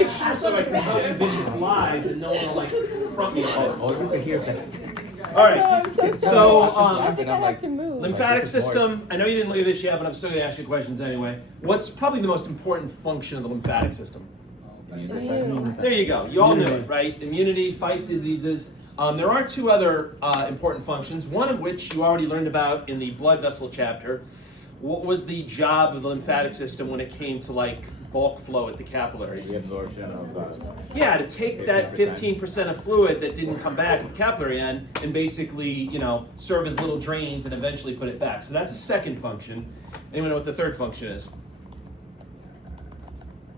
make sure so I can tell you vicious lies and no one will like front me. All you can hear is that. All right. No, I'm so sorry. So, I think I have to move. lymphatic Like, this is system. I know you didn't look at this yet, but I'm still going to ask you questions anyway. What's probably the most important function of the lymphatic system? There you go. You all knew it, right? Immunity, fight diseases. There are two other important functions, one of which you already learned about in the blood vessel chapter. What was the job of the lymphatic system when it came to like bulk flow at the capillaries? The absorption of Yeah, to take that 15% of fluid that didn't come back at the capillary end and basically, you know, serve as little drains and eventually put it back. So that's a second function. Anyone know what the third function is?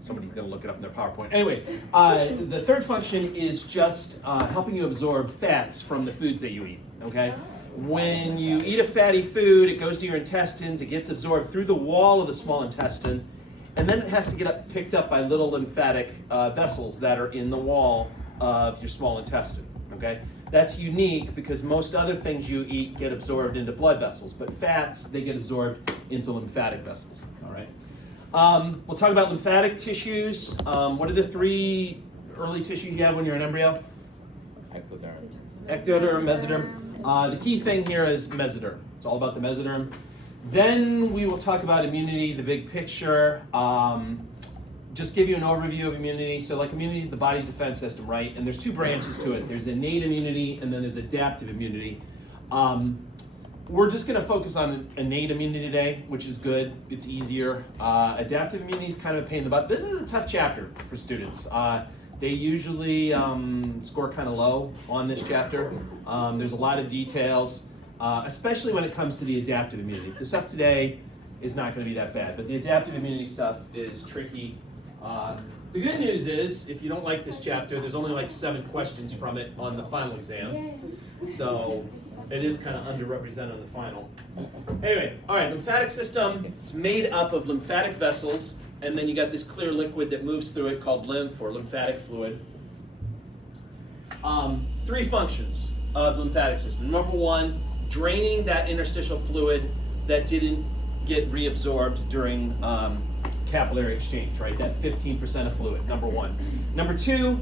Somebody's going to look it up in their PowerPoint. Anyway, the third function is just helping you absorb fats from the foods that you eat, okay? When you eat a fatty food, it goes to your intestines, it gets absorbed through the wall of the small intestine, and then it has to get picked up by little lymphatic vessels that are in the wall of your small intestine, okay? That's unique because most other things you eat get absorbed into blood vessels, but fats, they get absorbed into lymphatic vessels, all right? We'll talk about lymphatic tissues. What are the three early tissues you have when you're an embryo? ectoderm. Ectoderm, mesoderm. The key thing here is mesoderm. It's all about the mesoderm. Then we will talk about immunity, the big picture. Just give you an overview of immunity. So like immunity is the body's defense system, right? And there's two branches to it. There's innate immunity and then there's adaptive immunity. We're just going to focus on innate immunity today, which is good. It's easier. Adaptive immunity is kind of a pain in the butt. This is a tough chapter for students. They usually score kind of low on this chapter. There's a lot of details, especially when it comes to the adaptive immunity. The stuff today is not going to be that bad, but the adaptive immunity stuff is tricky. The good news is, if you don't like this chapter, there's only like 7 questions from it on the final exam. So it is kind of underrepresented on the final. Anyway, all right, lymphatic system, it's made up of lymphatic vessels, and then you got this clear liquid that moves through it called lymph or lymphatic fluid. 3 functions of the lymphatic system. Number 1, draining that interstitial fluid that didn't get reabsorbed during capillary exchange, right? That 15% of fluid, number 1. Number 2,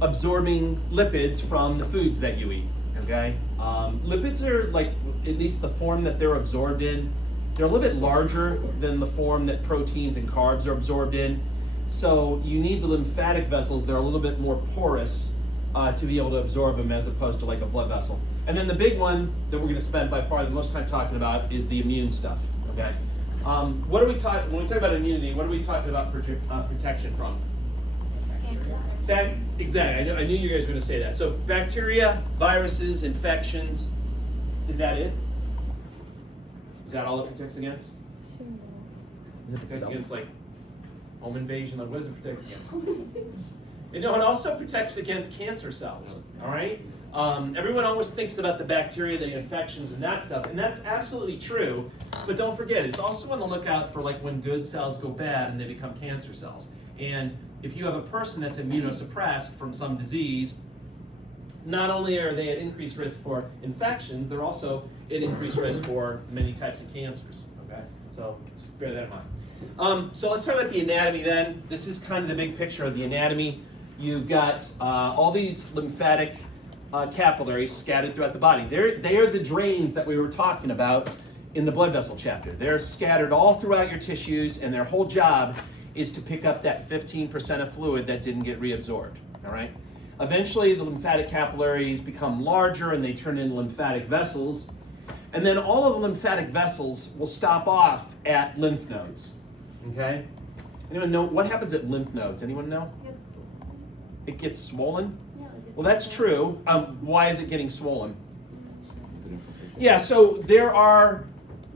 absorbing lipids from the foods that you eat, okay? Lipids are like, at least the form that they're absorbed in, they're a little bit larger than the form that proteins and carbs are absorbed in. So you need the lymphatic vessels, they're a little bit more porous to be able to absorb them as opposed to like a blood vessel. And then the big one that we're going to spend by far the most time talking about is the immune stuff, okay? What are we talking, when we talk about immunity, what are we talking about protection from? Exactly, I knew you guys were going to say that. So bacteria, viruses, infections, is that it? Is that all it protects against? It protects against like home invasion, like what does it protect against? You know, it also protects against cancer cells, all right? Everyone always thinks about the bacteria, the infections, and that stuff, and that's absolutely true, but don't forget, it's also on the lookout for like when good cells go bad and they become cancer cells. And if you have a person that's immunosuppressed from some disease, not only are they at increased risk for infections, they're also at increased risk for many types of cancers, okay? So just bear that in mind. So let's talk about the anatomy then. This is kind of the big picture of the anatomy. You've got all these lymphatic capillaries scattered throughout the body. They are the drains that we were talking about in the blood vessel chapter. They're scattered all throughout your tissues, and their whole job is to pick up that 15% of fluid that didn't get reabsorbed, all right? Eventually, the lymphatic capillaries become larger and they turn into lymphatic vessels. And then all of the lymphatic vessels will stop off at lymph nodes, okay? Anyone know what happens at lymph nodes? Anyone know? It gets swollen? Yeah, Well, that's true. Why is it getting swollen? Yeah, so there are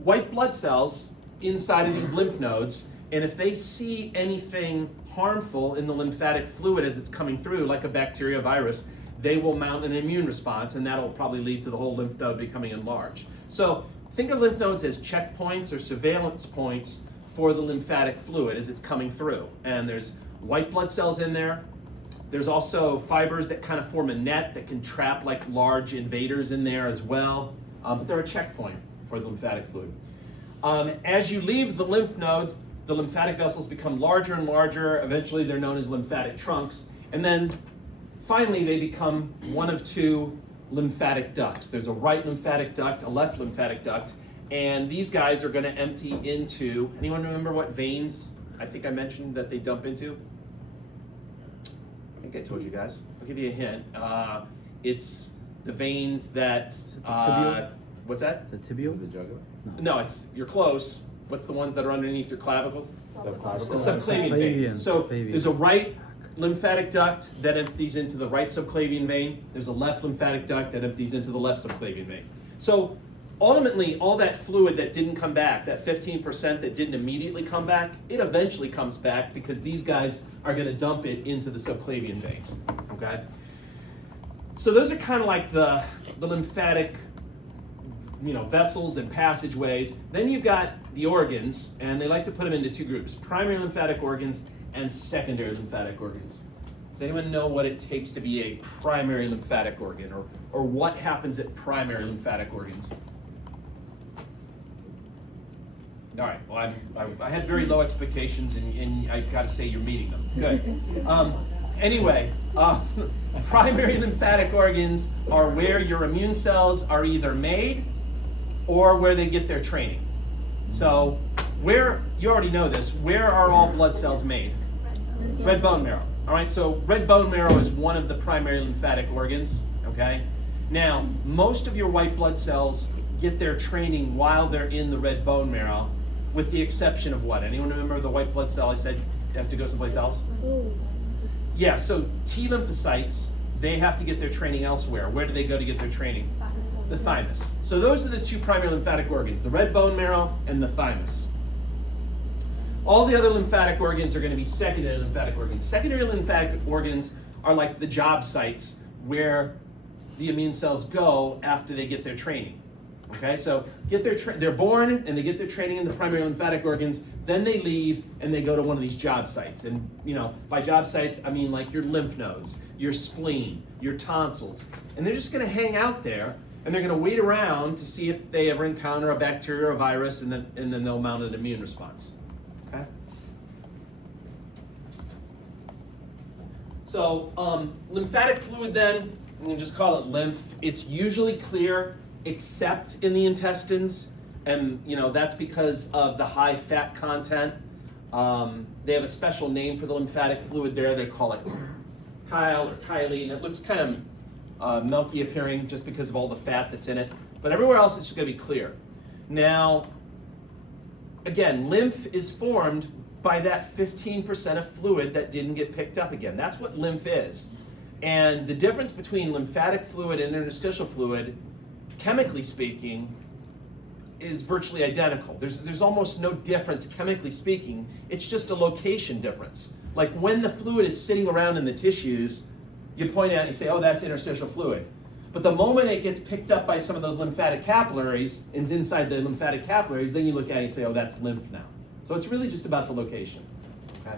white blood cells inside of these lymph nodes, and if they see anything harmful in the lymphatic fluid as it's coming through, like a bacteria, virus, they will mount an immune response, and that'll probably lead to the whole lymph node becoming enlarged. So think of lymph nodes as checkpoints or surveillance points for the lymphatic fluid as it's coming through. And there's white blood cells in there. There's also fibers that kind of form a net that can trap like large invaders in there as well. But they're a checkpoint for the lymphatic fluid. As you leave the lymph nodes, the lymphatic vessels become larger and larger. Eventually, they're known as lymphatic trunks. And then finally, they become one of two lymphatic ducts. There's a right lymphatic duct, a left lymphatic duct, and these guys are going to empty into, anyone remember what veins I think I mentioned that they dump into? I think I told you guys. I'll give you a hint. It's the veins that, what's that? The tibial? The jugular? No, you're close. What's the ones that are underneath your clavicles? Subclavicle. The subclavian veins. So Subclavian. there's a right lymphatic duct that empties into the right subclavian vein. There's a left lymphatic duct that empties into the left subclavian vein. So ultimately, all that fluid that didn't come back, that 15% that didn't immediately come back, it eventually comes back because these guys are going to dump it into the subclavian veins. Okay? So those are kind of like the lymphatic, vessels and passageways. Then you've got the organs, and they like to put them into two groups: primary lymphatic organs and secondary lymphatic organs. Does anyone know what it takes to be a primary lymphatic organ, or what happens at primary lymphatic organs? All right, well, I had very low expectations, and I gotta say you're meeting them. Good. Anyway, primary lymphatic organs are where your immune cells are either made or where they get their training. So you already know this, where are all blood cells made? Red bone marrow. All right, so red bone marrow is one of the primary lymphatic organs, okay? Now, most of your white blood cells get their training while they're in the red bone marrow, with the exception of what? Anyone remember the white blood cell I said has to go someplace else? Yeah, so T lymphocytes, they have to get their training elsewhere. Where do they go to get their training? The thymus. So those are the two primary lymphatic organs, the red bone marrow and the thymus. All the other lymphatic organs are going to be secondary lymphatic organs. Secondary lymphatic organs are like the job sites where the immune cells go after they get their training. Okay, so they're born and they get their training in the primary lymphatic organs, then they leave and they go to one of these job sites. And by job sites, I mean like your lymph nodes, your spleen, your tonsils. And they're just going to hang out there, and they're going to wait around to see if they ever encounter a bacteria or a virus, and then they'll mount an immune response. Okay? So lymphatic fluid then, we can just call it lymph. It's usually clear except in the intestines, and that's because of the high fat content. They have a special name for the lymphatic fluid there. They call it chyle or chyline. It looks kind of milky appearing just because of all the fat that's in it. But everywhere else it's just going to be clear. Now, again, lymph is formed by that 15% of fluid that didn't get picked up again. That's what lymph is. And the difference between lymphatic fluid and interstitial fluid, chemically speaking, is virtually identical. There's almost no difference chemically speaking. It's just a location difference. Like when the fluid is sitting around in the tissues, you point out and you say, oh, that's interstitial fluid. But the moment it gets picked up by some of those lymphatic capillaries and is inside the lymphatic capillaries, then you look at it and you say, oh, that's lymph now. So it's really just about the location. Okay?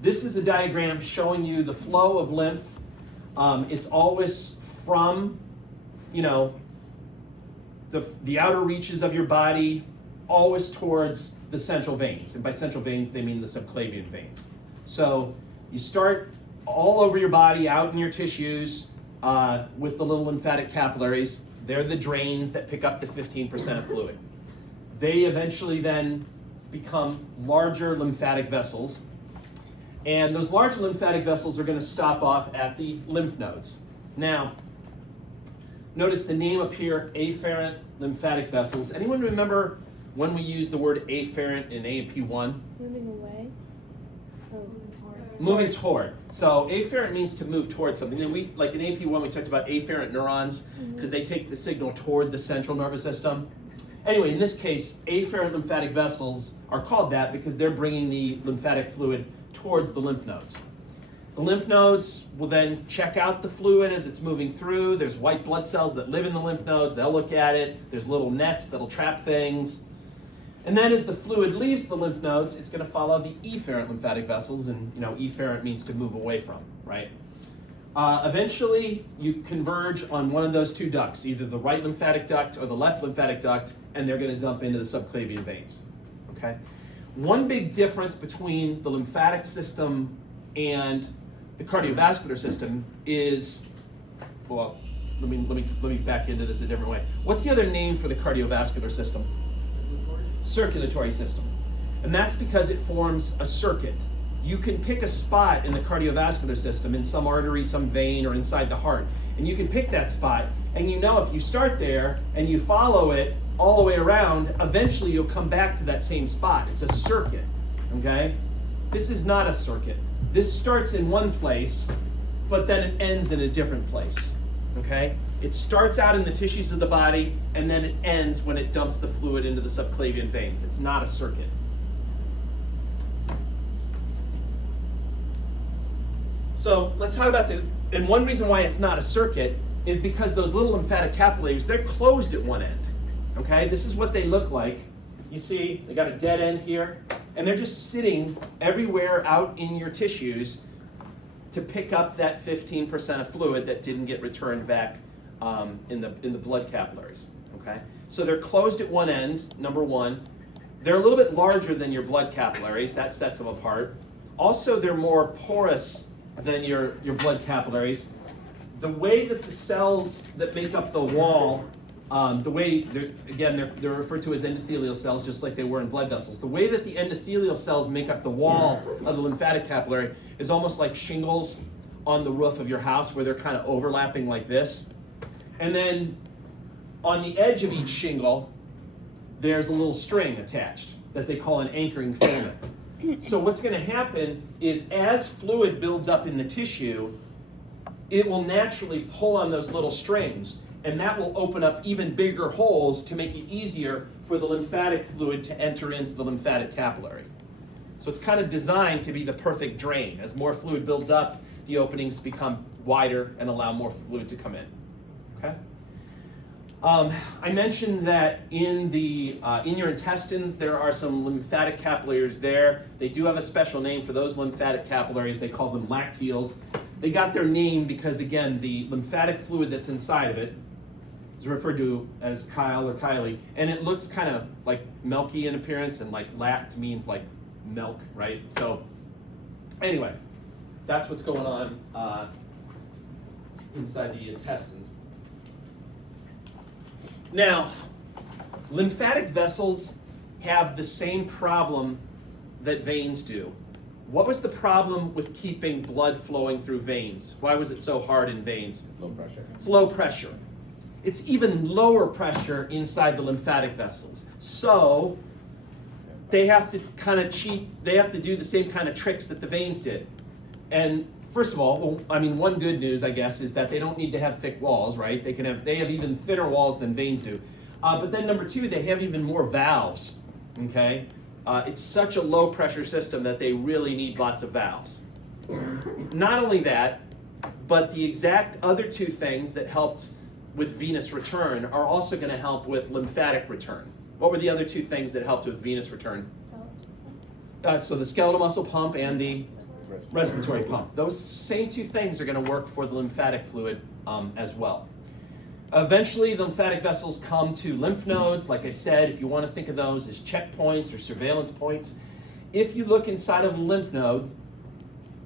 This is a diagram showing you the flow of lymph. It's always from, the outer reaches of your body, always towards the central veins. And by central veins, they mean the subclavian veins. So you start all over your body, out in your tissues, with the little lymphatic capillaries. They're the drains that pick up the 15% of fluid. They eventually then become larger lymphatic vessels. And those large lymphatic vessels are going to stop off at the lymph nodes. Now, notice the name up here, afferent lymphatic vessels. Anyone remember when we used the word afferent in AP1? Moving away? Moving toward. So afferent means to move towards something. And like in AP1, we talked about afferent neurons because they take the signal toward the central nervous system. Anyway, in this case, afferent lymphatic vessels are called that because they're bringing the lymphatic fluid towards the lymph nodes. The lymph nodes will then check out the fluid as it's moving through. There's white blood cells that live in the lymph nodes. They'll look at it. There's little nets that'll trap things. And then as the fluid leaves the lymph nodes, it's going to follow the efferent lymphatic vessels. And efferent means to move away from, right? Eventually, you converge on one of those two ducts, either the right lymphatic duct or the left lymphatic duct, and they're going to dump into the subclavian veins, okay? One big difference between the lymphatic system and the cardiovascular system is, well, let me back into this a different way. What's the other name for the cardiovascular system? Circulatory system. And that's because it forms a circuit. You can pick a spot in the cardiovascular system, in some artery, some vein, or inside the heart. And you can pick that spot, and you know if you start there and you follow it all the way around, eventually you'll come back to that same spot. It's a circuit, okay? This is not a circuit. This starts in one place, but then it ends in a different place, okay? It starts out in the tissues of the body, and then it ends when it dumps the fluid into the subclavian veins. It's not a circuit. So let's talk about and one reason why it's not a circuit is because those little lymphatic capillaries, they're closed at one end, okay? This is what they look like. You see, they got a dead end here, and they're just sitting everywhere out in your tissues to pick up that 15% of fluid that didn't get returned back in the blood capillaries, okay? So they're closed at one end, number one. They're a little bit larger than your blood capillaries. That sets them apart. Also, they're more porous than your blood capillaries. The way that the cells that make up the wall, they're referred to as endothelial cells, just like they were in blood vessels. The way that the endothelial cells make up the wall of the lymphatic capillary is almost like shingles on the roof of your house, where they're kind of overlapping like this. And then on the edge of each shingle, there's a little string attached that they call an anchoring filament. So what's going to happen is, as fluid builds up in the tissue, it will naturally pull on those little strings, and that will open up even bigger holes to make it easier for the lymphatic fluid to enter into the lymphatic capillary. So it's kind of designed to be the perfect drain. As more fluid builds up, the openings become wider and allow more fluid to come in. Okay? I mentioned that in your intestines there are some lymphatic capillaries there. They do have a special name for those lymphatic capillaries. They call them lacteals. They got their name because, again, the lymphatic fluid that's inside of it is referred to as chyle or chyli, and it looks kind of like milky in appearance, and like lact means like milk, right? So anyway, that's what's going on inside the intestines. Now, lymphatic vessels have the same problem that veins do. What was the problem with keeping blood flowing through veins? Why was it so hard in veins? It's low pressure. It's low pressure. It's even lower pressure inside the lymphatic vessels. So they have to kind of cheat. They have to do the same kind of tricks that the veins did. And first of all, one good news, I guess, is that they don't need to have thick walls, right? They have even thinner walls than veins do. But then number two, they have even more valves, okay? It's such a low pressure system that they really need lots of valves. Not only that, but the exact other two things that helped with venous return are also going to help with lymphatic return. What were the other two things that helped with venous return? So the skeletal muscle pump and the respiratory pump. Those same two things are going to work for the lymphatic fluid as well. Eventually, the lymphatic vessels come to lymph nodes. Like I said, if you want to think of those as checkpoints or surveillance points, if you look inside of a lymph node,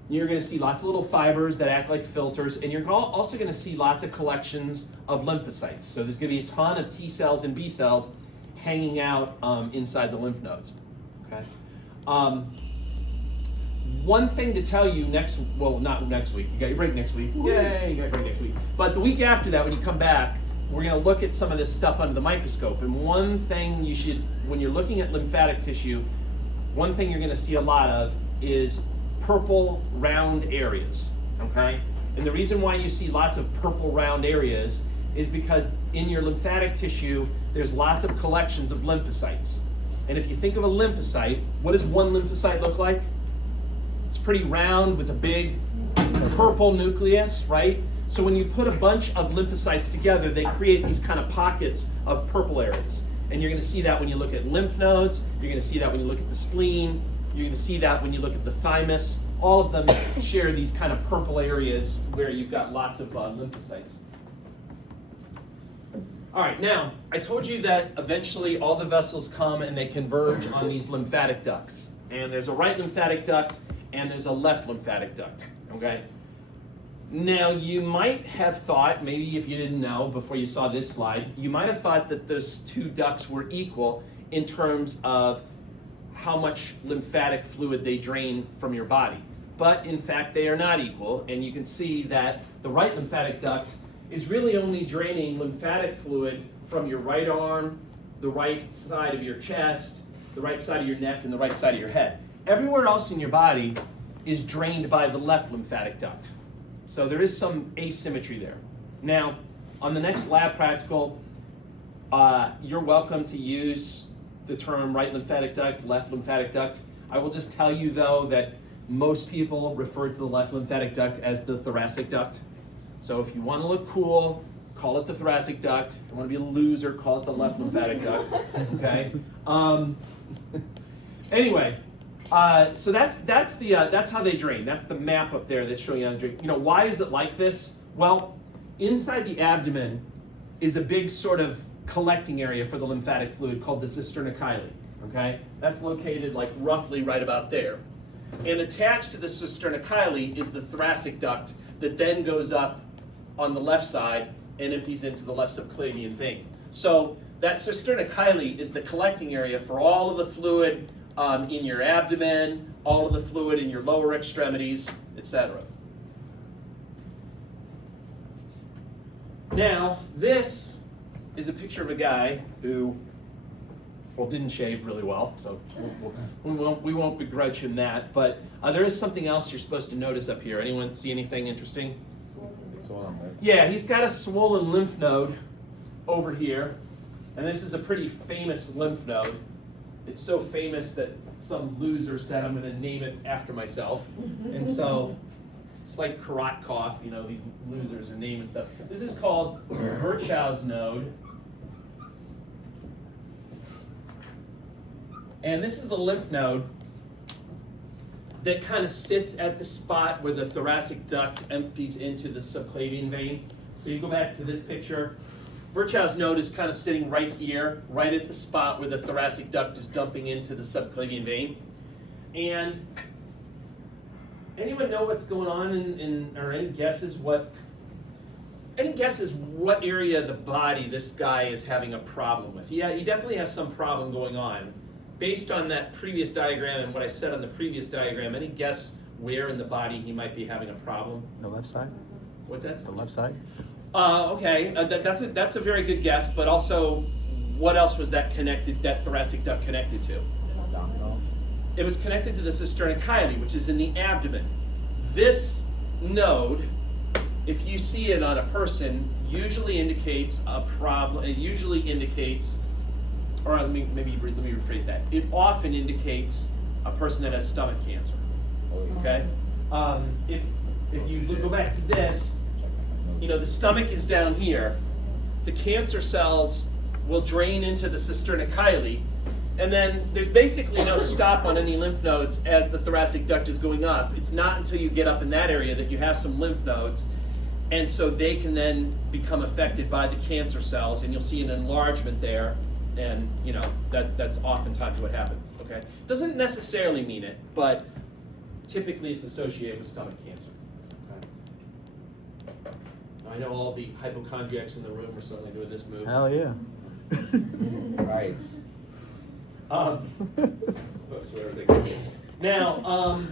you're going to see lots of little fibers that act like filters, and you're also going to see lots of collections of lymphocytes. So there's going to be a ton of T cells and B cells hanging out inside the lymph nodes. Okay. One thing to tell you not next week. You got your break next week. Yay, you got your break next week. But the week after that, when you come back, we're going to look at some of this stuff under the microscope. And one thing you should, when you're looking at lymphatic tissue, one thing you're going to see a lot of is purple round areas, okay? And the reason why you see lots of purple round areas is because in your lymphatic tissue, there's lots of collections of lymphocytes. And if you think of a lymphocyte, what does one lymphocyte look like? It's pretty round with a big purple nucleus, right? So when you put a bunch of lymphocytes together, they create these kind of pockets of purple areas. And you're going to see that when you look at lymph nodes, you're going to see that when you look at the spleen, you're going to see that when you look at the thymus. All of them share these kind of purple areas where you've got lots of lymphocytes. All right, now, I told you that eventually all the vessels come and they converge on these lymphatic ducts. And there's a right lymphatic duct and there's a left lymphatic duct, okay? Now, you might have thought, maybe if you didn't know before you saw this slide, you might have thought that those two ducts were equal in terms of how much lymphatic fluid they drain from your body. But in fact, they are not equal, and you can see that the right lymphatic duct is really only draining lymphatic fluid from your right arm, the right side of your chest, the right side of your neck, and the right side of your head. Everywhere else in your body is drained by the left lymphatic duct. So there is some asymmetry there. Now, on the next lab practical, you're welcome to use the term right lymphatic duct, left lymphatic duct. I will just tell you though that most people refer to the left lymphatic duct as the thoracic duct. So if you want to look cool, call it the thoracic duct. If you want to be a loser, call it the left lymphatic duct. Okay. Anyway, so that's how they drain. That's the map up there that's showing you how to drain. You know, why is it like this? Well, inside the abdomen is a big sort of collecting area for the lymphatic fluid called the cisterna chyli. Okay, that's located like roughly right about there. And attached to the cisterna chyli is the thoracic duct that then goes up on the left side and empties into the left subclavian vein. So that cisterna chyli is the collecting area for all of the fluid in your abdomen, all of the fluid in your lower extremities, etc. Now, this is a picture of a guy who, well, didn't shave really well, so we won't begrudge him that. But there is something else you're supposed to notice up here. Anyone see anything interesting? Yeah, he's got a swollen lymph node over here, and this is a pretty famous lymph node. It's so famous that some loser said, I'm going to name it after myself. And so it's like Korotkov, you know, these losers are naming stuff. This is called Virchow's node. And this is a lymph node that kind of sits at the spot where the thoracic duct empties into the subclavian vein. So you go back to this picture. Virchow's node is kind of sitting right here, right at the spot where the thoracic duct is dumping into the subclavian vein. And anyone know what's going on or any guesses what area of the body this guy is having a problem with? Yeah, he definitely has some problem going on. Based on that previous diagram and what I said on the previous diagram, any guess where in the body he might be having a problem? The left side? What's that? The left side? Okay, that's a very good guess, but also, what else was that thoracic duct connected to? It was connected to the cisterna chyli, which is in the abdomen. This node, if you see it on a person, usually indicates a problem. It usually indicates, or let me rephrase that. It often indicates a person that has stomach cancer. Okay, if you go back to this, you know, the stomach is down here. The cancer cells will drain into the cisterna chyli, and then there's basically no stop on any lymph nodes as the thoracic duct is going up. It's not until you get up in that area that you have some lymph nodes, and so they can then become affected by the cancer cells, and you'll see an enlargement there, and you know that's oftentimes what happens. Okay, doesn't necessarily mean it, but typically it's associated with stomach cancer. I know all the hypochondriacs in the room are suddenly doing this move. Hell yeah. Right. Now,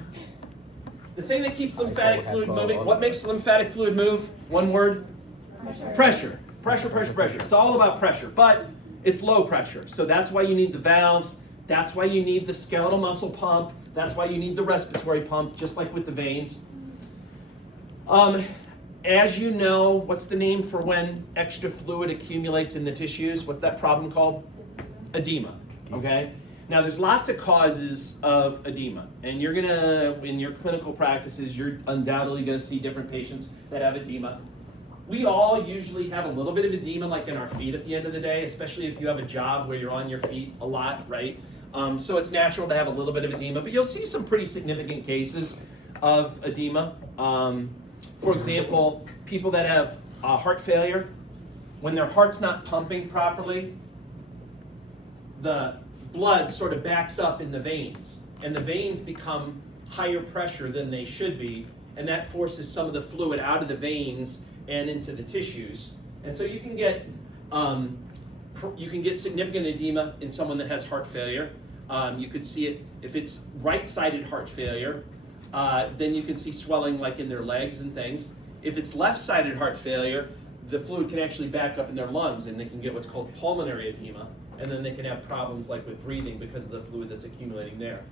the thing that keeps lymphatic fluid moving, what makes lymphatic fluid move? One word? Pressure. Pressure. It's all about pressure, but it's low pressure. So that's why you need the valves. That's why you need the skeletal muscle pump. That's why you need the respiratory pump, just like with the veins. As you know, what's the name for when extra fluid accumulates in the tissues? What's that problem called? Edema, okay? Now, there's lots of causes of edema, and you're gonna, in your clinical practices, you're undoubtedly gonna see different patients that have edema. We all usually have a little bit of edema, like in our feet at the end of the day, especially if you have a job where you're on your feet a lot, right? So it's natural to have a little bit of edema, but you'll see some pretty significant cases of edema. For example, people that have heart failure, when their heart's not pumping properly, the blood sort of backs up in the veins, and the veins become higher pressure than they should be, and that forces some of the fluid out of the veins and into the tissues. And so you can get significant edema in someone that has heart failure. You could see it if it's right-sided heart failure. Then you can see swelling like in their legs and things. If it's left-sided heart failure, the fluid can actually back up in their lungs, and they can get what's called pulmonary edema, and then they can have problems like with breathing because of the fluid that's accumulating there.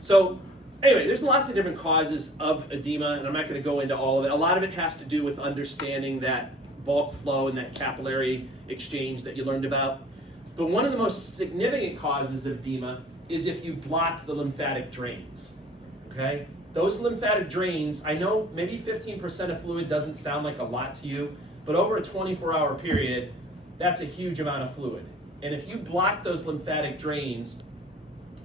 So anyway, there's lots of different causes of edema, and I'm not going to go into all of it. A lot of it has to do with understanding that bulk flow and that capillary exchange that you learned about. But one of the most significant causes of edema is if you block the lymphatic drains. Okay? Those lymphatic drains, I know maybe 15% of fluid doesn't sound like a lot to you, but over a 24-hour period, that's a huge amount of fluid. And if you block those lymphatic drains,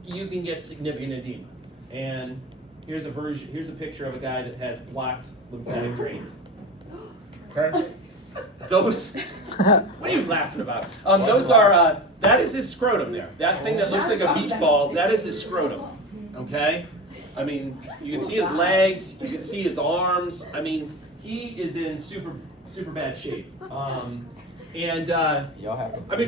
you can get significant edema. And here's a picture of a guy that has blocked lymphatic drains. Okay? Those, what are you laughing about? Those are, that is his scrotum there. That thing that looks like a beach ball, that is his scrotum. Okay? I mean, you can see his legs, you can see his arms. I mean, he is in super bad shape. I mean,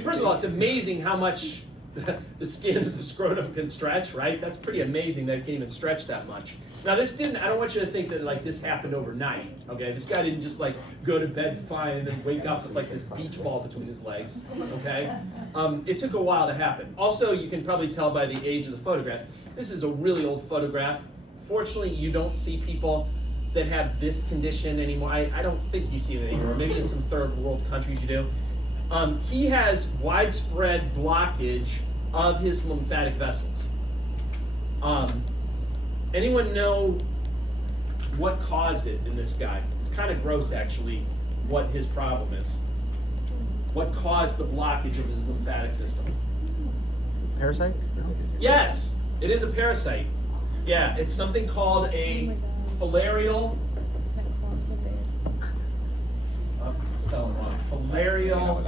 first of all, it's amazing how much the skin of the scrotum can stretch, right? That's pretty amazing that it can even stretch that much. Now, this didn't, I don't want you to think that like this happened overnight, okay? This guy didn't just like go to bed fine and then wake up with like this beach ball between his legs, okay? It took a while to happen. Also, you can probably tell by the age of the photograph. This is a really old photograph. Fortunately, you don't see people that have this condition anymore. I don't think you see it anymore. Maybe in some third world countries you do. He has widespread blockage of his lymphatic vessels. Anyone know what caused it in this guy? It's kind of gross, actually, what his problem is. What caused the blockage of his lymphatic system? Parasite? Yes, it is a parasite. Yeah, it's something called a filarial. Spelling wrong. Filarial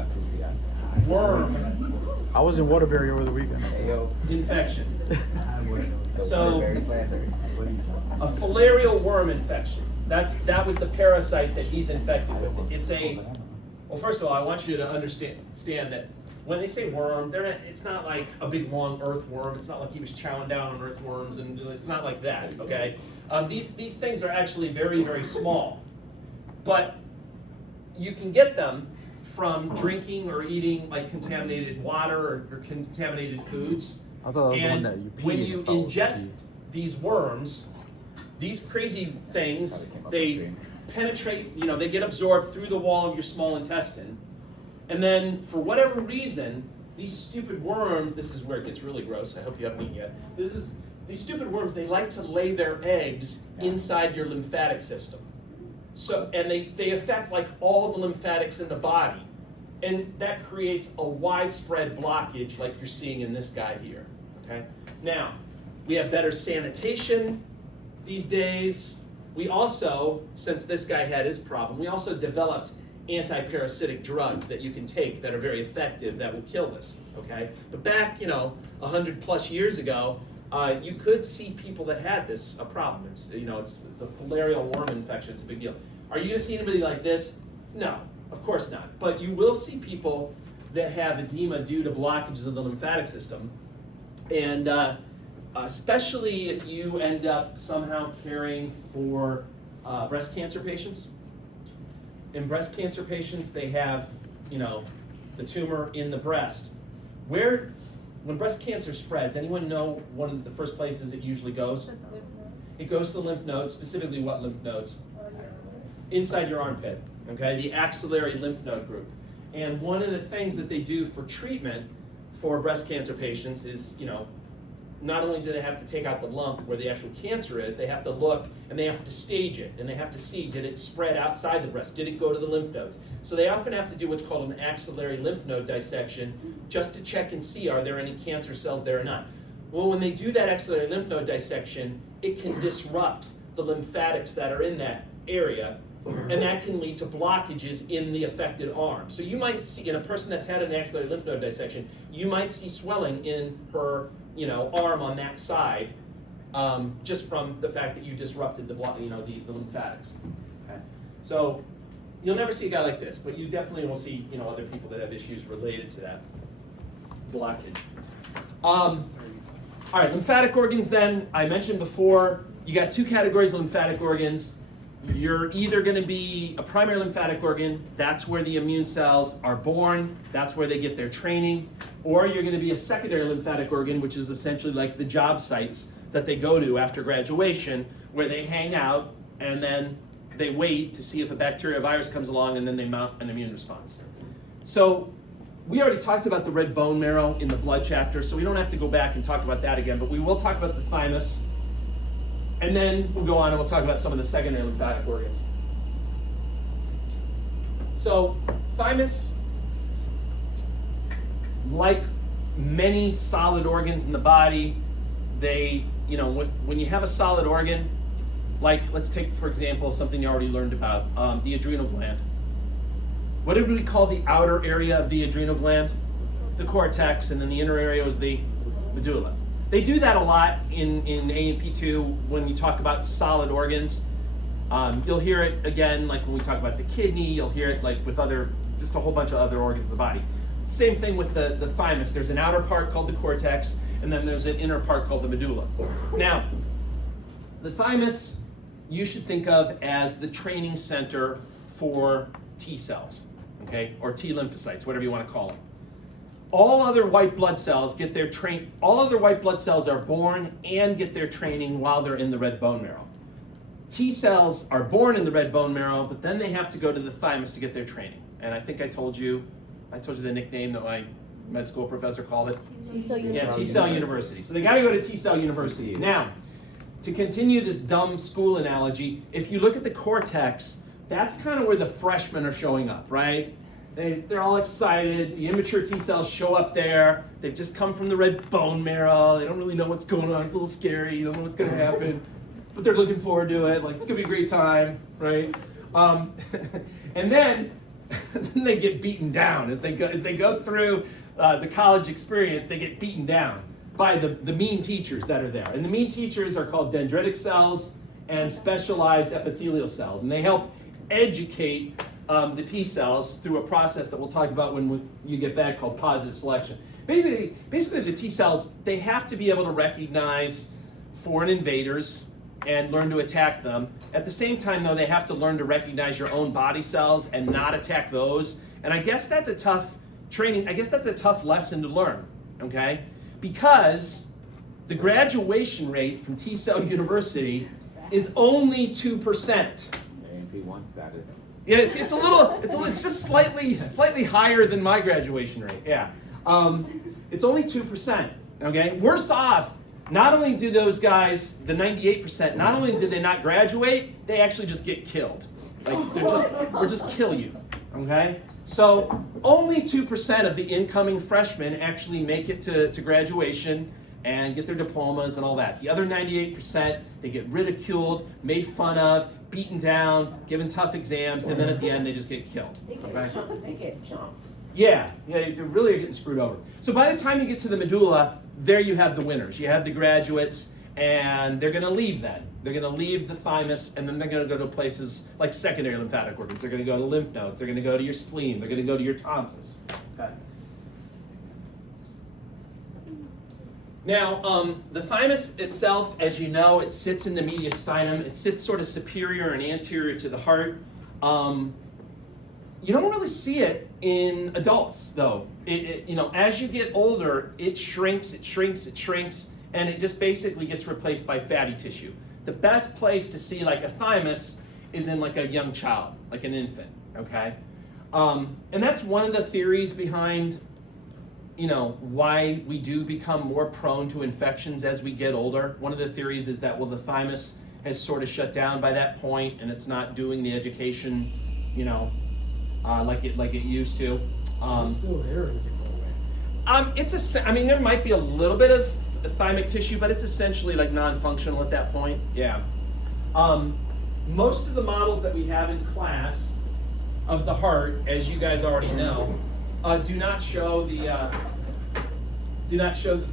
worm I was in Waterbury over the weekend. infection. So, a filarial worm infection. That was the parasite that he's infected with. It's a, well, first of all, I want you to understand that when they say worm, it's not like a big long earthworm. It's not like he was chowing down on earthworms, and it's not like that, okay? These things are actually very, very small. But you can get them from drinking or eating like contaminated water or contaminated foods. I thought that was the one And that you pee when in you if I was ingest pee. these worms, these crazy things, they penetrate, they get absorbed through the wall of your small intestine. And then, for whatever reason, these stupid worms, this is where it gets really gross, I hope you haven't eaten yet. These stupid worms, they like to lay their eggs inside your lymphatic system. So, and they affect like all the lymphatics in the body. And that creates a widespread blockage like you're seeing in this guy here, okay? Now, we have better sanitation these days. We also, since this guy had his problem, we also developed anti-parasitic drugs that you can take that are very effective that will kill this, okay? But back, 100 plus years ago, you could see people that had this a problem. It's a filarial worm infection. It's a big deal. Are you going to see anybody like this? No, of course not. But you will see people that have edema due to blockages of the lymphatic system, and especially if you end up somehow caring for breast cancer patients. In breast cancer patients, they have, the tumor in the breast. When breast cancer spreads, anyone know one of the first places it usually goes? It goes to the lymph nodes, specifically what lymph nodes? Inside your armpit, okay? The axillary lymph node group. And one of the things that they do for treatment for breast cancer patients is, not only do they have to take out the lump where the actual cancer is, they have to look and they have to stage it, and they have to see, did it spread outside the breast? Did it go to the lymph nodes? So they often have to do what's called an axillary lymph node dissection just to check and see, are there any cancer cells there or not? Well, when they do that axillary lymph node dissection, it can disrupt the lymphatics that are in that area, and that can lead to blockages in the affected arm. So you might see, in a person that's had an axillary lymph node dissection, you might see swelling in her, arm on that side, just from the fact that you disrupted the lymphatics. Okay? So you'll never see a guy like this, but you definitely will see, other people that have issues related to that blockage. All right, lymphatic organs then, I mentioned before, you got two categories of lymphatic organs. You're either going to be a primary lymphatic organ, that's where the immune cells are born, that's where they get their training, or you're going to be a secondary lymphatic organ, which is essentially like the job sites that they go to after graduation, where they hang out and then they wait to see if a bacteria or virus comes along, and then they mount an immune response. So we already talked about the red bone marrow in the blood chapter, so we don't have to go back and talk about that again, but we will talk about the thymus, and then we'll go on and we'll talk about some of the secondary lymphatic organs. So thymus, like many solid organs in the body, they, when you have a solid organ, like let's take, for example, something you already learned about, the adrenal gland. What did we call the outer area of the adrenal gland? The cortex, and then the inner area was the medulla. They do that a lot in A and P2 when you talk about solid organs. You'll hear it again, like when we talk about the kidney, you'll hear it like with just a whole bunch of other organs of the body. Same thing with the thymus. There's an outer part called the cortex, and then there's an inner part called the medulla. Now, the thymus you should think of as the training center for T cells, okay, or T lymphocytes, whatever you want to call them. All other white blood cells get their all other white blood cells are born and get their training while they're in the red bone marrow. T cells are born in the red bone marrow, but then they have to go to the thymus to get their training. And I think I told you the nickname that my med school professor called it. T-cell Yeah, T-cell university. So they got to go to T-cell university. Now, to continue this dumb school analogy, if you look at the cortex, that's kind of where the freshmen are showing up, right? They're all excited. The immature T cells show up there. They've just come from the red bone marrow. They don't really know what's going on. It's a little scary. You don't know what's going to happen. But they're looking forward to it. Like, it's going to be a great time, right? And then they get beaten down. As they go through the college experience, they get beaten down by the mean teachers that are there. And the mean teachers are called dendritic cells and specialized epithelial cells. And they help educate the T cells through a process that we'll talk about when you get back called positive selection. Basically the T cells, they have to be able to recognize foreign invaders and learn to attack them. At the same time, though, they have to learn to recognize your own body cells and not attack those. And I guess that's a tough training. I guess that's a tough lesson to learn, okay? Because the graduation rate from T-cell university is only 2%. pt1 status. Yeah, it's just slightly higher than my graduation rate. Yeah, it's only 2%. Okay, worse off. Not only do those guys, the 98%, not only do they not graduate, they actually just get killed. Like they'll just kill you. Okay, so only 2% of the incoming freshmen actually make it to graduation and get their diplomas and all that. The other 98%, they get ridiculed, made fun of, beaten down, given tough exams, and then at the end they just get killed. They get jumped. Yeah, you really are getting screwed over. So by the time you get to the medulla, there you have the winners. You have the graduates, and they're going to leave then. They're going to leave the thymus, and then they're going to go to places like secondary lymphatic organs. They're going to go to lymph nodes. They're going to go to your spleen. They're going to go to your tonsils. Okay. Now, the thymus itself, as you know, it sits in the mediastinum. It sits sort of superior and anterior to the heart. You don't really see it in adults, though. As you get older, it shrinks, and it just basically gets replaced by fatty tissue. The best place to see like a thymus is in like a young child, like an infant, okay? And that's one of the theories behind why we do become more prone to infections as we get older. One of the theories is that, well, the thymus has sort of shut down by that point, and it's not doing the education, like it used to. It's still there, or does it go away? There might be a little bit of thymic tissue, but it's essentially like non-functional at that point. Yeah. most of the models that we have in class of the heart, as you guys already know, do not show the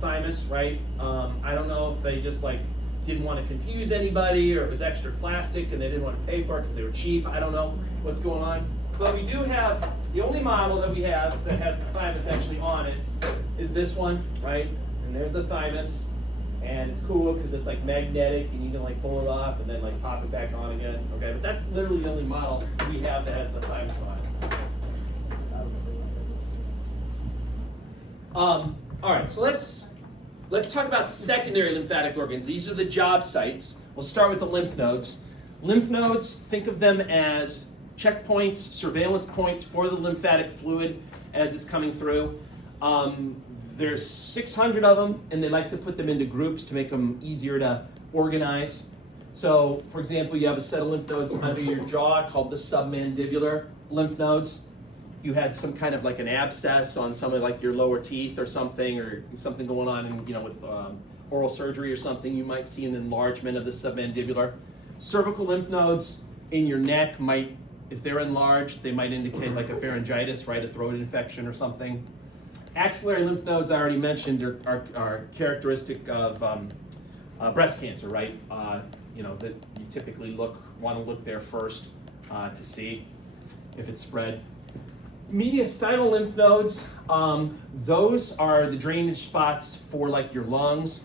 thymus, right? I don't know if they just like didn't want to confuse anybody, or it was extra plastic and they didn't want to pay for it because they were cheap. I don't know what's going on. But we do have, the only model that we have that has the thymus actually on it is this one, right? And there's the thymus, and it's cool because it's like magnetic and you can like pull it off and then like pop it back on again, okay? But that's literally the only model we have that has the thymus on it. All right, so let's talk about secondary lymphatic organs. These are the job sites. We'll start with the lymph nodes. Lymph nodes, think of them as checkpoints, surveillance points for the lymphatic fluid as it's coming through. There's 600 of them, and they like to put them into groups to make them easier to organize. So, for example, you have a set of lymph nodes under your jaw called the submandibular lymph nodes. You had some kind of like an abscess on some of like your lower teeth or something going on in, with oral surgery or something, you might see an enlargement of the submandibular. Cervical lymph nodes in your neck might, if they're enlarged, they might indicate like a pharyngitis, right, a throat infection or something. Axillary lymph nodes, I already mentioned, are characteristic of breast cancer, right? That you typically want to look there first to see if it's spread. Mediastinal lymph nodes, those are the drainage spots for like your lungs.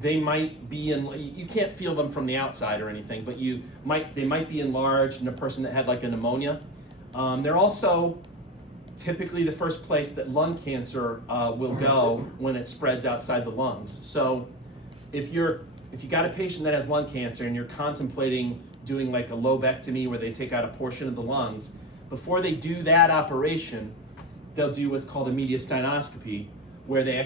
They might be you can't feel them from the outside or anything, but they might be enlarged in a person that had like a pneumonia. They're also typically the first place that lung cancer will go when it spreads outside the lungs. So if you got a patient that has lung cancer and you're contemplating doing like a lobectomy where they take out a portion of the lungs, before they do that operation, they'll do what's called a mediastinoscopy, where they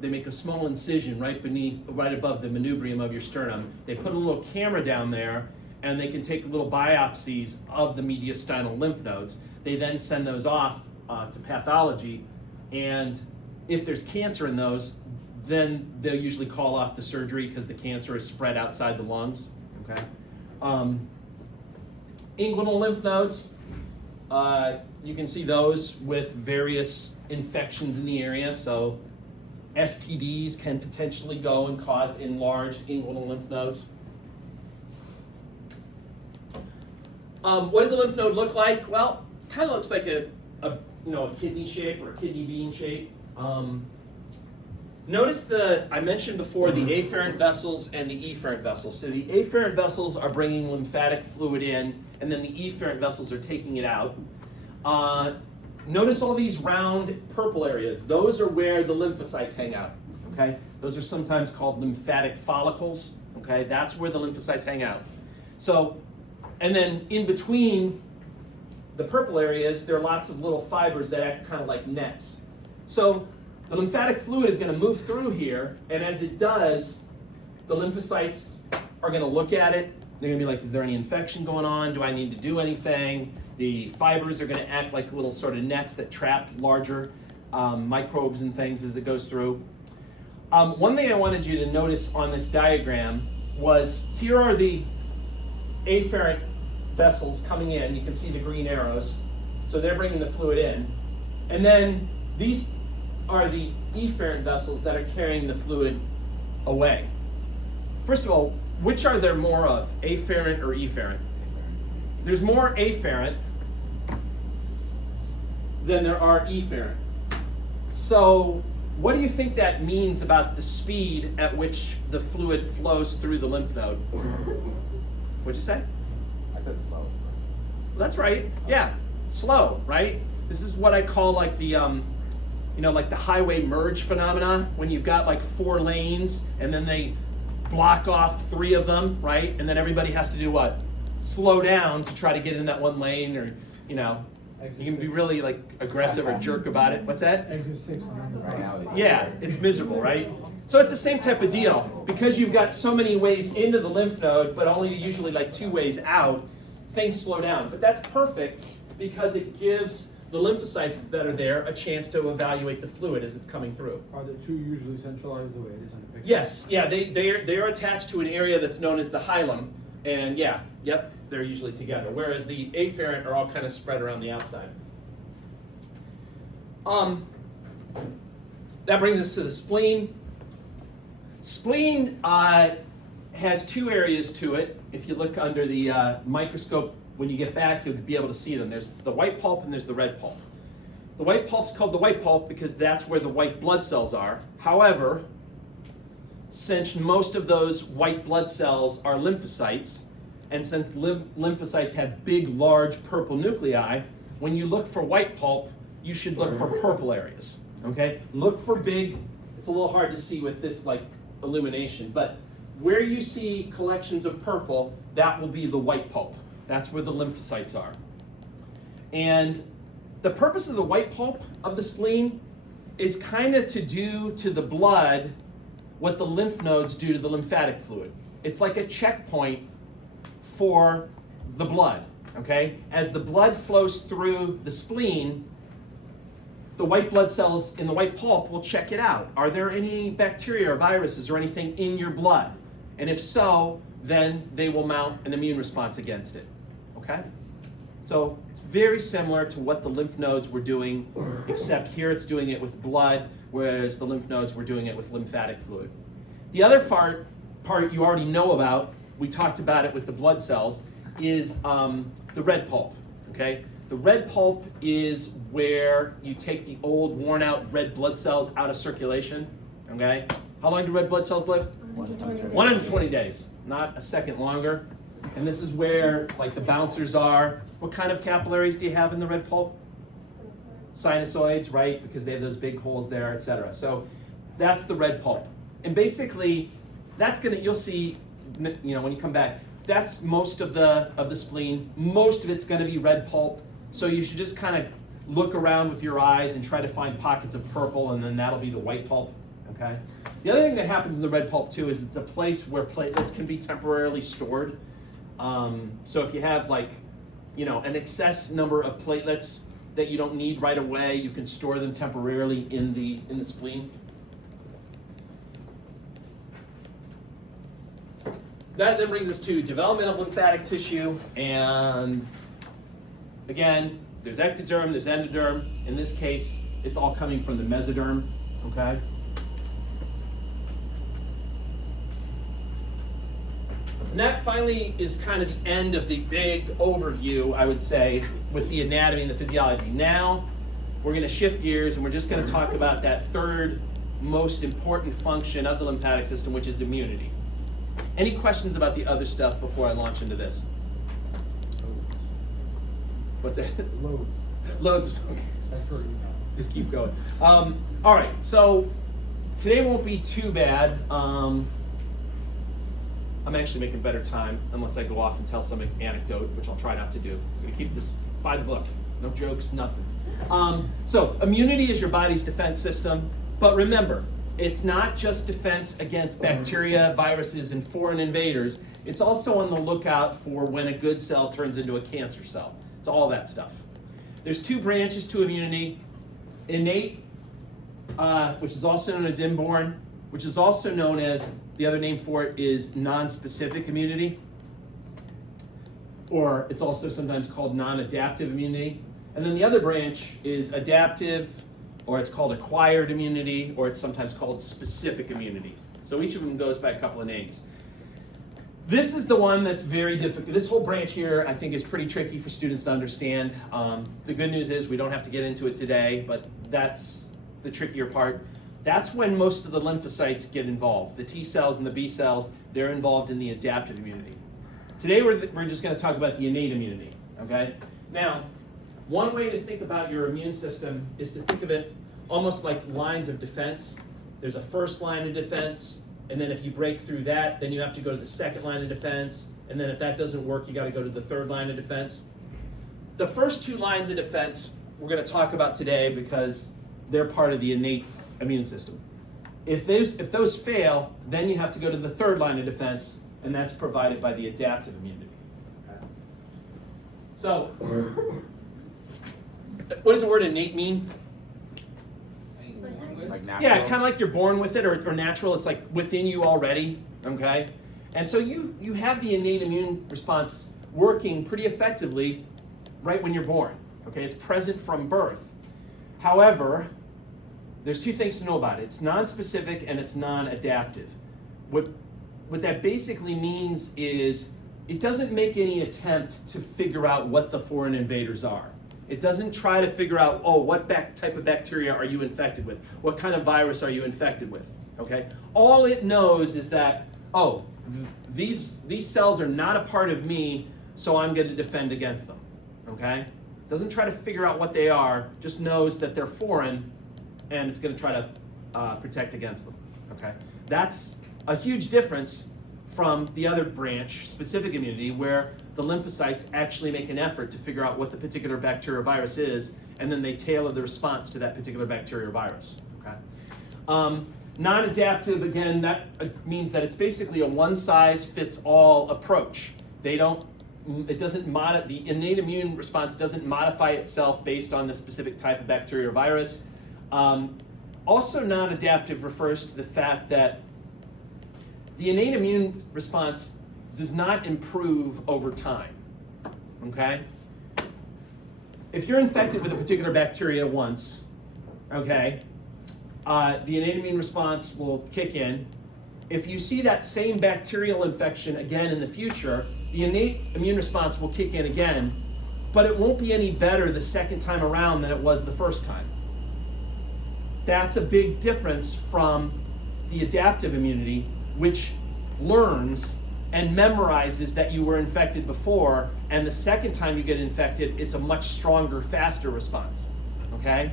make a small incision right above the manubrium of your sternum. They put a little camera down there, and they can take little biopsies of the mediastinal lymph nodes. They then send those off to pathology, and if there's cancer in those, then they'll usually call off the surgery because the cancer is spread outside the lungs. Okay. Inguinal lymph nodes. You can see those with various infections in the area, so STDs can potentially go and cause enlarged inguinal lymph nodes. What does a lymph node look like? Well, it kind of looks like a kidney shape or a kidney bean shape. Notice I mentioned before the afferent vessels and the efferent vessels. So the afferent vessels are bringing lymphatic fluid in, and then the efferent vessels are taking it out. Notice all these round purple areas. Those are where the lymphocytes hang out, okay? Those are sometimes called lymphatic follicles, okay? That's where the lymphocytes hang out. So, and then in between the purple areas, there are lots of little fibers that act kind of like nets. So the lymphatic fluid is going to move through here, and as it does, the lymphocytes are going to look at it. They're going to be like, is there any infection going on? Do I need to do anything? The fibers are going to act like little sort of nets that trap larger microbes and things as it goes through. One thing I wanted you to notice on this diagram was here are the afferent vessels coming in. You can see the green arrows. So they're bringing the fluid in. And then these are the efferent vessels that are carrying the fluid away. First of all, which are there more of, afferent or efferent? There's more afferent than there are efferent. So what do you think that means about the speed at which the fluid flows through the lymph node? What'd you say? I said slow. That's right. Yeah, slow, right? This is what I call like the like the highway merge phenomena, when you've got like 4 lanes and then they block off 3 of them, right? And then everybody has to do what? Slow down to try to get in that one lane, or you can be really like aggressive or jerk about it. What's that? Exit 6 Right now, Yeah, it's miserable, right? So it's the same type of deal. Because you've got so many ways into the lymph node, but only usually like 2 ways out, things slow down. But that's perfect because it gives the lymphocytes that are there a chance to evaluate the fluid as it's coming through. Are the 2 usually centralized the way it is on the picture? Yes, yeah, they are attached to an area that's known as the hilum, And yeah, yep, they're usually together. Whereas the afferent are all kind of spread around the outside. That brings us to the spleen. Spleen has two areas to it. If you look under the microscope, when you get back, you'll be able to see them. There's the white pulp and there's the red pulp. The white pulp's called the white pulp because that's where the white blood cells are. However, since most of those white blood cells are lymphocytes, and since lymphocytes have big, large purple nuclei, when you look for white pulp, you should look for purple areas, okay? Look for big, it's a little hard to see with this like illumination, but where you see collections of purple, that will be the white pulp. That's where the lymphocytes are. And the purpose of the white pulp of the spleen is kind of to do to the blood what the lymph nodes do to the lymphatic fluid. It's like a checkpoint for the blood, okay? As the blood flows through the spleen, the white blood cells in the white pulp will check it out. Are there any bacteria or viruses or anything in your blood? And if so, then they will mount an immune response against it, okay? So it's very similar to what the lymph nodes were doing, except here it's doing it with blood, whereas the lymph nodes were doing it with lymphatic fluid. The other part you already know about, we talked about it with the blood cells, is the red pulp, okay? The red pulp is where you take the old, worn out red blood cells out of circulation, okay? How long do red blood cells live? 120 days. 120 days, not a second longer. And this is where like the bouncers are. What kind of capillaries do you have in the red pulp? Sinusoids, right? Because they have those big holes there, etc. So that's the red pulp. And basically, that's gonna, you'll see, you know, when you come back, that's most of the spleen. Most of it's gonna be red pulp. So you should just kind of look around with your eyes and try to find pockets of purple, and then that'll be the white pulp, okay? The other thing that happens in the red pulp too is it's a place where platelets can be temporarily stored. So if you have like, you know, an excess number of platelets that you don't need right away, you can store them temporarily in the spleen. That then brings us to development of lymphatic tissue, and again, there's ectoderm, there's endoderm. In this case, it's all coming from the mesoderm, okay? And that finally is kind of the end of the big overview, I would say, with the anatomy and the physiology. Now, we're going to shift gears and we're just going to talk about that third most important function of the lymphatic system, which is immunity. Any questions about the other stuff before I launch into this? What's that? Loads. Loads. Okay. That's for you. Just keep going. All right, so today won't be too bad. I'm actually making better time unless I go off and tell some anecdote, which I'll try not to do. I'm gonna keep this by the book. No jokes, nothing. So immunity is your body's defense system, but remember, it's not just defense against bacteria, viruses, and foreign invaders. It's also on the lookout for when a good cell turns into a cancer cell. It's all that stuff. There's two branches to immunity. Innate, which is also known as inborn, which is also known as, the other name for it is non-specific immunity, or it's also sometimes called non-adaptive immunity. And then the other branch is adaptive, or it's called acquired immunity, or it's sometimes called specific immunity. So each of them goes by a couple of names. This is the one that's very difficult. This whole branch here, I think, is pretty tricky for students to understand. The good news is we don't have to get into it today, but that's the trickier part. That's when most of the lymphocytes get involved. The T cells and the B cells, they're involved in the adaptive immunity. Today we're just going to talk about the innate immunity, okay? Now, one way to think about your immune system is to think of it almost like lines of defense. There's a first line of defense, and then if you break through that, then you have to go to the second line of defense, and then if that doesn't work, you got to go to the third line of defense. The first two lines of defense we're going to talk about today because they're part of the innate immune system. If those fail, then you have to go to the third line of defense, and that's provided by the adaptive immunity. Okay. So, what does the word innate mean? Like natural. Yeah, kind of like you're born with it, or natural. It's like within you already, okay? And so you have the innate immune response working pretty effectively right when you're born. Okay, it's present from birth. However, there's two things to know about it. It's non-specific and it's non-adaptive. What that basically means is it doesn't make any attempt to figure out what the foreign invaders are. It doesn't try to figure out, oh, what type of bacteria are you infected with? What kind of virus are you infected with? Okay? All it knows is that, oh, these cells are not a part of me, so I'm going to defend against them. Okay? It doesn't try to figure out what they are, just knows that they're foreign, and it's going to try to protect against them. Okay? That's a huge difference from the other branch, specific immunity, where the lymphocytes actually make an effort to figure out what the particular bacteria or virus is, and then they tailor the response to that particular bacteria or virus. Okay? Non-adaptive, again, that means that it's basically a one-size-fits-all approach. The innate immune response doesn't modify itself based on the specific type of bacteria or virus. Also non-adaptive refers to the fact that the innate immune response does not improve over time, okay? If you're infected with a particular bacteria once, okay, the innate immune response will kick in. If you see that same bacterial infection again in the future, the innate immune response will kick in again, but it won't be any better the second time around than it was the first time. That's a big difference from the adaptive immunity, which learns and memorizes that you were infected before, and the second time you get infected, it's a much stronger, faster response, okay?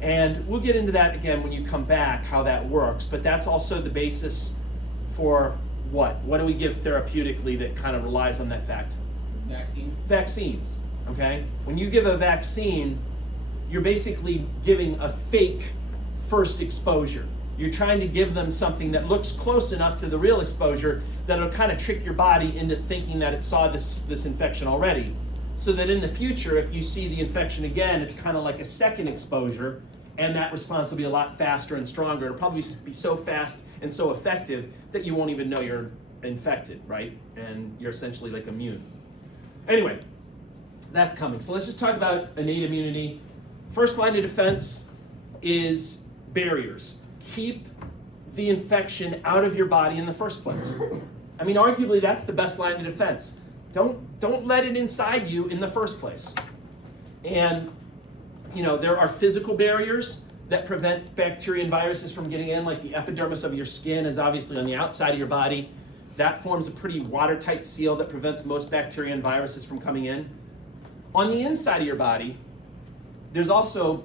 And we'll get into that again when you come back, how that works, but that's also the basis for what? What do we give therapeutically that kind of relies on that fact? Vaccines. Vaccines, okay? When you give a vaccine, you're basically giving a fake first exposure. You're trying to give them something that looks close enough to the real exposure that it'll kind of trick your body into thinking that it saw this infection already. So that in the future, if you see the infection again, it's kind of like a second exposure, and that response will be a lot faster and stronger. It'll probably be so fast and so effective that you won't even know you're infected, right? And you're essentially like immune. Anyway, that's coming. So let's just talk about innate immunity. First line of defense is barriers. Keep the infection out of your body in the first place. I mean, arguably, that's the best line of defense. Don't let it inside you in the first place. And, you know, there are physical barriers that prevent bacteria and viruses from getting in, like the epidermis of your skin is obviously on the outside of your body. That forms a pretty watertight seal that prevents most bacteria and viruses from coming in. On the inside of your body, there's also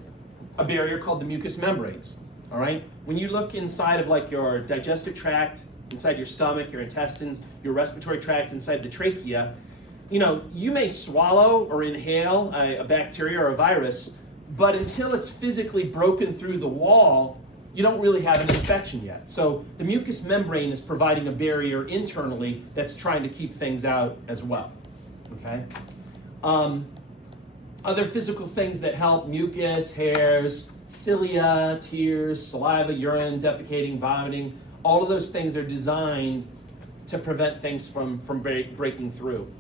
a barrier called the mucous membranes, all right? When you look inside of like your digestive tract, inside your stomach, your intestines, your respiratory tract, inside the trachea, you know, you may swallow or inhale a bacteria or a virus, but until it's physically broken through the wall, you don't really have an infection yet. So the mucous membrane is providing a barrier internally that's trying to keep things out as well, okay? Other physical things that help: mucus, hairs, cilia, tears, saliva, urine, defecating, vomiting. All of those things are designed to prevent things from breaking through.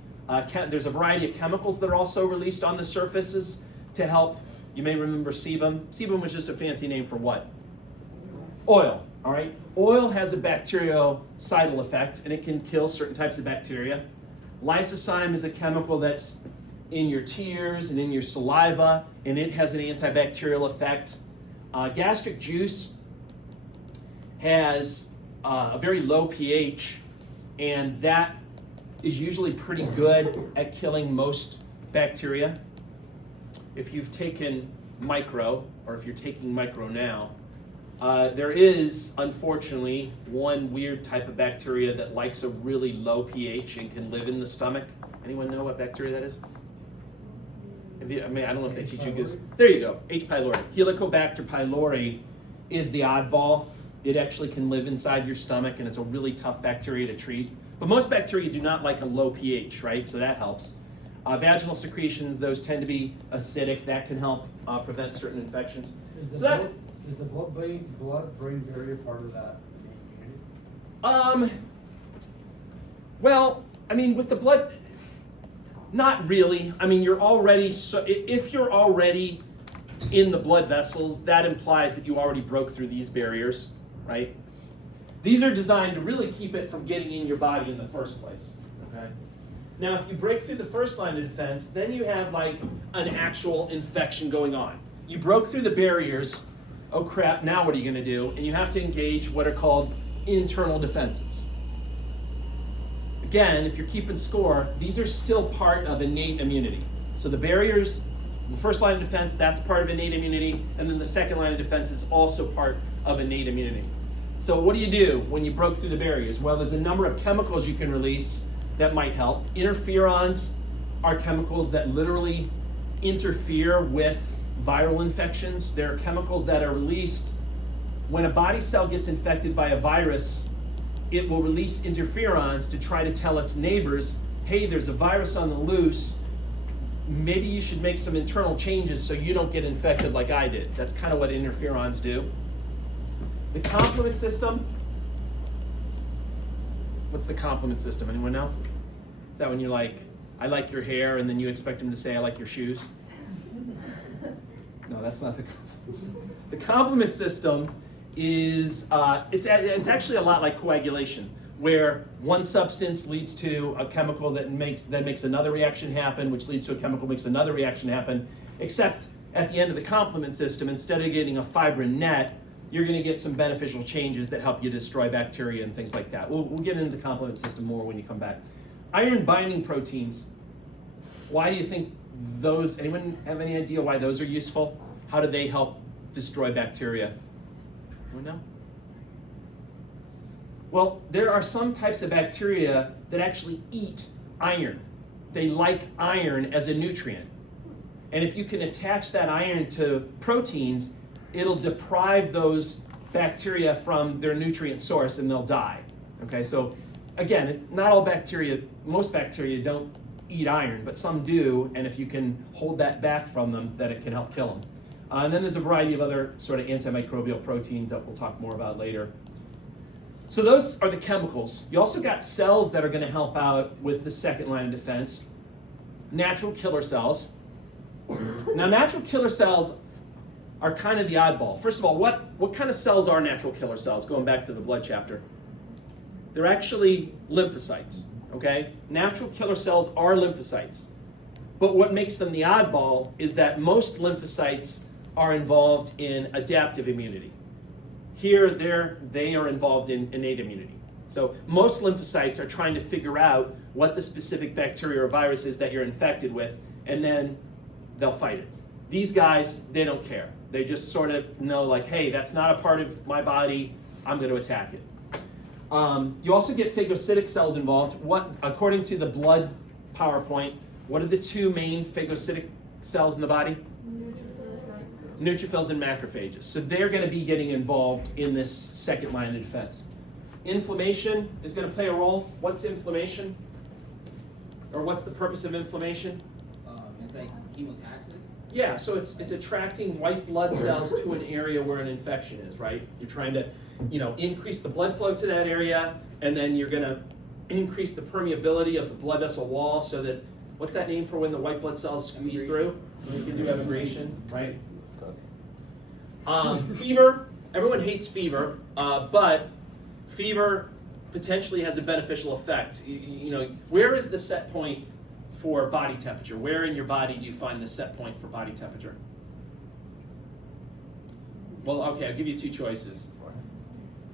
There's a variety of chemicals that are also released on the surfaces to help. You may remember sebum. Sebum was just a fancy name for what? Oil, all right? Oil has a bactericidal effect, and it can kill certain types of bacteria. Lysozyme is a chemical that's in your tears and in your saliva, and it has an antibacterial effect. Gastric juice has a very low pH, and that is usually pretty good at killing most bacteria. If you've taken micro, or if you're taking micro now, there is, unfortunately, one weird type of bacteria that likes a really low pH and can live in the stomach. Anyone know what bacteria that is? I don't know if they teach you this. There you go, H. pylori. Helicobacter pylori is the oddball. It actually can live inside your stomach, and it's a really tough bacteria to treat. But most bacteria do not like a low pH, right? So that helps. Vaginal secretions, those tend to be acidic. That can help prevent certain infections. Is the blood-brain barrier part of that? Well, I mean, with the blood, not really. I mean, you're already, if you're already in the blood vessels, that implies that you already broke through these barriers, right? These are designed to really keep it from getting in your body in the first place, okay? Now, if you break through the first line of defense, then you have like an actual infection going on. You broke through the barriers, oh crap, now what are you gonna do? And you have to engage what are called internal defenses. Again, if you're keeping score, these are still part of innate immunity. So the barriers, the first line of defense, that's part of innate immunity, and then the second line of defense is also part of innate immunity. So what do you do when you broke through the barriers? Well, there's a number of chemicals you can release that might help. Interferons are chemicals that literally interfere with viral infections. They're chemicals that are released when a body cell gets infected by a virus. It will release interferons to try to tell its neighbors, hey, there's a virus on the loose. Maybe you should make some internal changes so you don't get infected like I did. That's kind of what interferons do. The complement system. What's the complement system? Anyone know? Is that when you're like, I like your hair, and then you expect them to say, I like your shoes? No, that's not the complement system. The complement system is, it's actually a lot like coagulation, where one substance leads to a chemical that then makes another reaction happen, which leads to a chemical makes another reaction happen, except at the end of the complement system, instead of getting a fibrin net, you're going to get some beneficial changes that help you destroy bacteria and things like that. We'll get into the complement system more when you come back. Iron binding proteins. Why do you think those, anyone have any idea why those are useful? How do they help destroy bacteria? Anyone know? Well, there are some types of bacteria that actually eat iron. They like iron as a nutrient. And if you can attach that iron to proteins, it'll deprive those bacteria from their nutrient source and they'll die. Okay, so again, not all bacteria, most bacteria don't eat iron, but some do, and if you can hold that back from them, then it can help kill them. And then there's a variety of other sort of antimicrobial proteins that we'll talk more about later. So those are the chemicals. You also got cells that are going to help out with the second line of defense. Natural killer cells. Now, natural killer cells are kind of the oddball. First of all, what kind of cells are natural killer cells? Going back to the blood chapter. They're actually lymphocytes, okay? Natural killer cells are lymphocytes. But what makes them the oddball is that most lymphocytes are involved in adaptive immunity. Here, they are involved in innate immunity. So most lymphocytes are trying to figure out what the specific bacteria or virus is that you're infected with, and then they'll fight it. These guys, they don't care. They just sort of know like, hey, that's not a part of my body, I'm going to attack it. You also get phagocytic cells involved. What, according to the blood PowerPoint, what are the two main phagocytic cells in the body? Neutrophils and macrophages. So they're going to be getting involved in this second line of defense. Inflammation is going to play a role. What's inflammation? Or what's the purpose of inflammation? It's like chemotaxis. Yeah, so it's attracting white blood cells to an area where an infection is, right? You're trying to, increase the blood flow to that area, and then you're going to increase the permeability of the blood vessel wall so that, what's that name for when the white blood cells squeeze through? So you can do emigration, right? Fever, everyone hates fever, but fever potentially has a beneficial effect. Where is the set point for body temperature? Where in your body do you find the set point for body temperature? Well, okay, I'll give you two choices.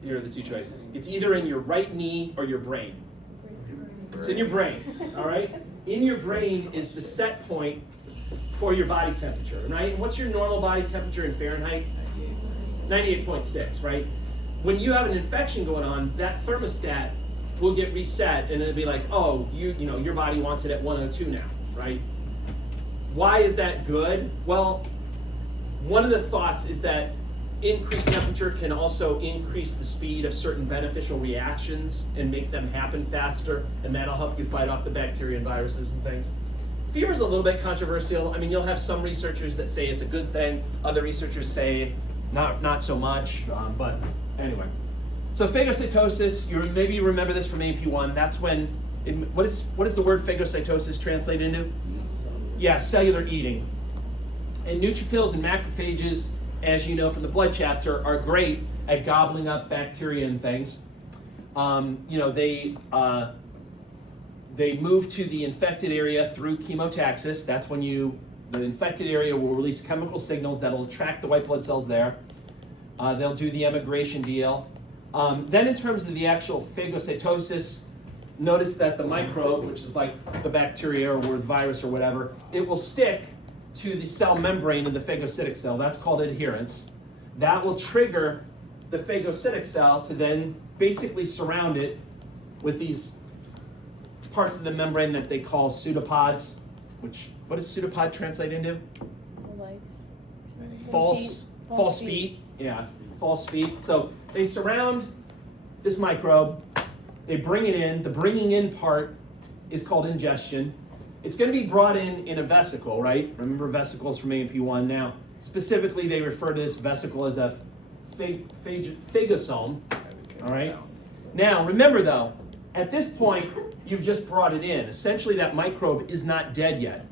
Here are the two choices. It's either in your right knee or your brain. It's in your brain, all right? In your brain is the set point for your body temperature, right? What's your normal body temperature in Fahrenheit? 98.6, right? When you have an infection going on, that thermostat will get reset, and it'll be like, oh, your body wants it at 102 now, right? Why is that good? Well, one of the thoughts is that increased temperature can also increase the speed of certain beneficial reactions and make them happen faster, and that'll help you fight off the bacteria and viruses and things. Fever is a little bit controversial. I mean, you'll have some researchers that say it's a good thing. Other researchers say not so much, but anyway. So phagocytosis, maybe you remember this from AP1, that's when what does the word phagocytosis translate into? Yeah, cellular eating. And neutrophils and macrophages, as you know from the blood chapter, are great at gobbling up bacteria and things. They move to the infected area through chemotaxis. That's when the infected area will release chemical signals that'll attract the white blood cells there. They'll do the emigration deal. Then in terms of the actual phagocytosis, notice that the microbe, which is like the bacteria or the virus or whatever, it will stick to the cell membrane of the phagocytic cell. That's called adherence. That will trigger the phagocytic cell to then basically surround it with these parts of the membrane that they call pseudopods, which, what does pseudopod translate into? False feet. Yeah, false feet. So they surround this microbe, they bring it in. The bringing in part is called ingestion. It's going to be brought in a vesicle, right? Remember vesicles from pt1. Now, specifically, they refer to this vesicle as a phagosome, all right? Now, remember though, at this point, you've just brought it in. Essentially, that microbe is not dead yet.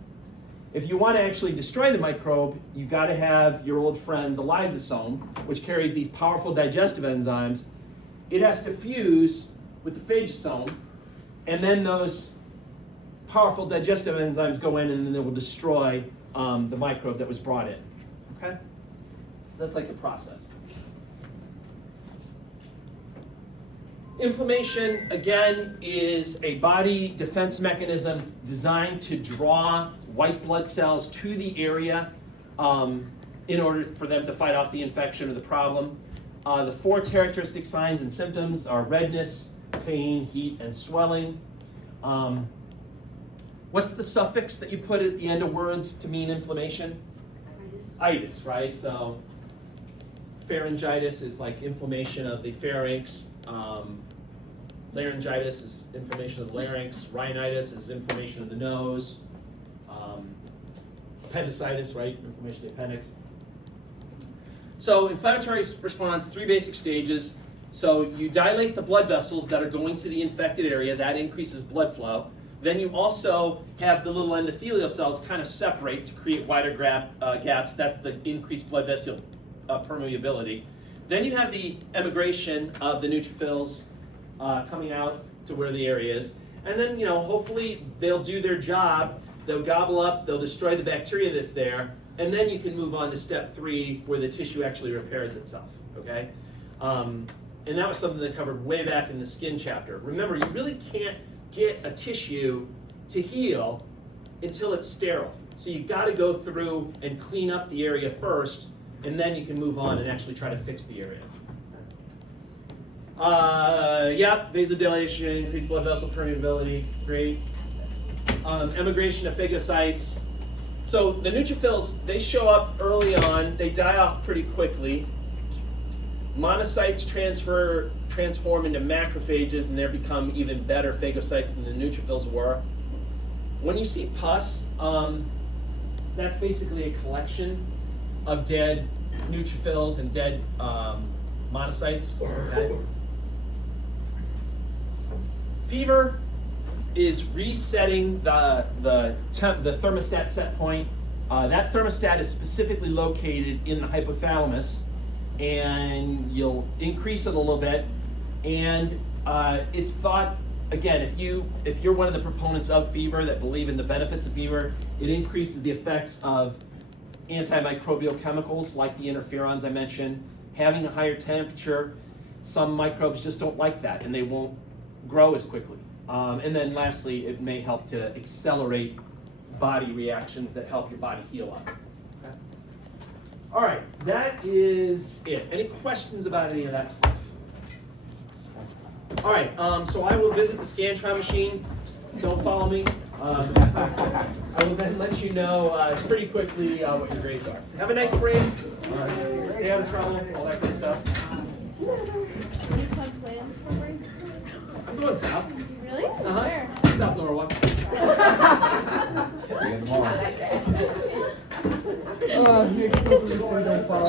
If you want to actually destroy the microbe, you got to have your old friend, the lysosome, which carries these powerful digestive enzymes. It has to fuse with the phagosome, and then those powerful digestive enzymes go in, and then they will destroy the microbe that was brought in. Okay? So that's like the process. Inflammation, again, is a body defense mechanism designed to draw white blood cells to the area in order for them to fight off the infection or the problem. The 4 characteristic signs and symptoms are redness, pain, heat, and swelling. What's the suffix that you put at the end of words to mean inflammation? Itis, right? So pharyngitis is like inflammation of the pharynx. Laryngitis is inflammation of the larynx. Rhinitis is inflammation of the nose. Appendicitis, right? Inflammation of the appendix. So inflammatory response, 3 basic stages. So you dilate the blood vessels that are going to the infected area. That increases blood flow. Then you also have the little endothelial cells kind of separate to create wider gaps. That's the increased blood vessel permeability. Then you have the emigration of the neutrophils coming out to where the area is. And then, hopefully they'll do their job. They'll gobble up, they'll destroy the bacteria that's there, and then you can move on to step 3 where the tissue actually repairs itself, okay? And that was something that covered way back in the skin chapter. Remember, you really can't get a tissue to heal until it's sterile. So you've got to go through and clean up the area first, and then you can move on and actually try to fix the area. Vasodilation, increased blood vessel permeability, great. Emigration of phagocytes. So the neutrophils, they show up early on, they die off pretty quickly. Monocytes transform into macrophages, and they become even better phagocytes than the neutrophils were. When you see pus, that's basically a collection of dead neutrophils and dead monocytes. Okay? Fever is resetting the thermostat set point. That thermostat is specifically located in the hypothalamus, and you'll increase it a little bit. And it's thought, again, if you're one of the proponents of fever that believe in the benefits of fever, it increases the effects of antimicrobial chemicals like the interferons I mentioned. Having a higher temperature, some microbes just don't like that, and they won't grow as quickly. And then lastly, it may help to accelerate body reactions that help your body heal up. Okay? All right, that is it. Any questions about any of that stuff? All right, so I will visit the Scantron machine. Don't follow me. I will then let you know pretty quickly what your grades are. Have a nice break. Stay out of trouble, all that good stuff. Any fun plans for break? I'm going south. Really? Where? South Norwalk. See you tomorrow. He explicitly said don't follow.